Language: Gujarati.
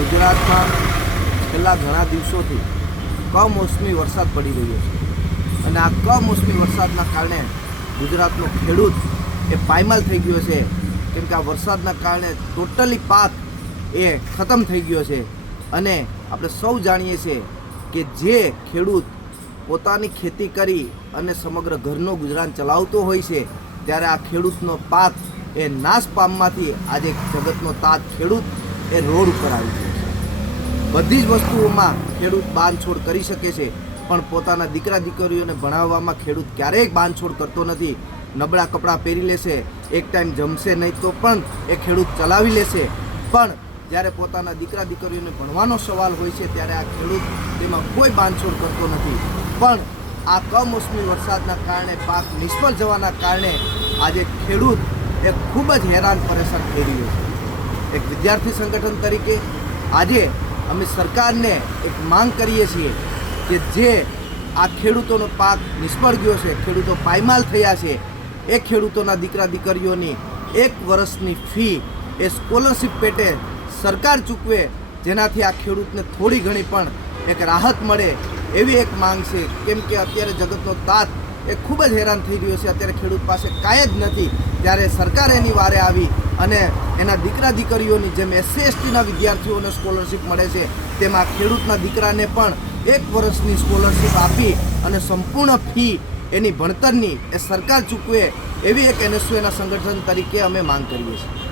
ગુજરાતમાં છેલ્લા ઘણા દિવસોથી કમોસમી વરસાદ પડી રહ્યો છે અને આ કમોસમી વરસાદના કારણે ગુજરાતનો ખેડૂત એ પાયમાલ થઈ ગયો છે, કેમ કે આ વરસાદના કારણે ટોટલી પાક એ ખતમ થઈ ગયો છે. અને આપણે સૌ જાણીએ છીએ કે જે ખેડૂત પોતાની ખેતી કરી અને સમગ્ર ઘરનો ગુજરાન ચલાવતો હોય છે, ત્યારે આ ખેડૂતનો પાક એ નાશ પામવાથી આજે જગતનો તાત ખેડૂત એ રોડ ઉપર આવી ગયો છે. બધી જ વસ્તુઓમાં ખેડૂત બાંધછોડ કરી શકે છે, પણ પોતાના દીકરા દીકરીઓને ભણાવવામાં ખેડૂત ક્યારેય બાંધછોડ કરતો નથી. નબળા કપડાં પહેરી લેશે, એક ટાઈમ જમશે નહીં તો પણ એ ખેડૂત ચલાવી લેશે, પણ જ્યારે પોતાના દીકરા દીકરીઓને ભણવાનો સવાલ હોય છે ત્યારે આ ખેડૂત તેમાં કોઈ બાંધછોડ કરતો નથી. પણ આ કમોસમી વરસાદના કારણે પાક નિષ્ફળ જવાના કારણે આજે ખેડૂત એ ખૂબ જ હેરાન પરેશાન થઈ રહ્યો છે. એક વિદ્યાર્થી સંગઠન તરીકે આજે અમે સરકારને એક માંગ કરીએ છીએ કે જે આ ખેડૂતોનો પાક નિષ્ફળ ગયો છે, ખેડૂતો પાયમાલ થયા છે, એ ખેડૂતોના દીકરા દીકરીઓની 1 વર્ષની ફી એ સ્કોલરશિપ પેટે સરકાર ચૂકવે, જેનાથી આ ખેડૂતને થોડી ઘણી પણ એક રાહત મળે એવી એક માંગ છે. કેમ કે અત્યારે જગતનો તાત એ ખૂબ જ હેરાન થઈ રહ્યો છે. અત્યારે ખેડૂત પાસે કાંઈ જ નથી, ત્યારે સરકાર એની વારે આવી અને એના દીકરા દીકરીઓની જેમ SC/STના વિદ્યાર્થીઓને સ્કોલરશિપ મળે છે, તેમાં ખેડૂતના દીકરાને પણ 1 વર્ષની સ્કોલરશિપ આપી અને સંપૂર્ણ ફી એની ભણતરની એ સરકાર ચૂકવે એવી એક NSUના સંગઠન તરીકે અમે માંગ કરીએ છીએ.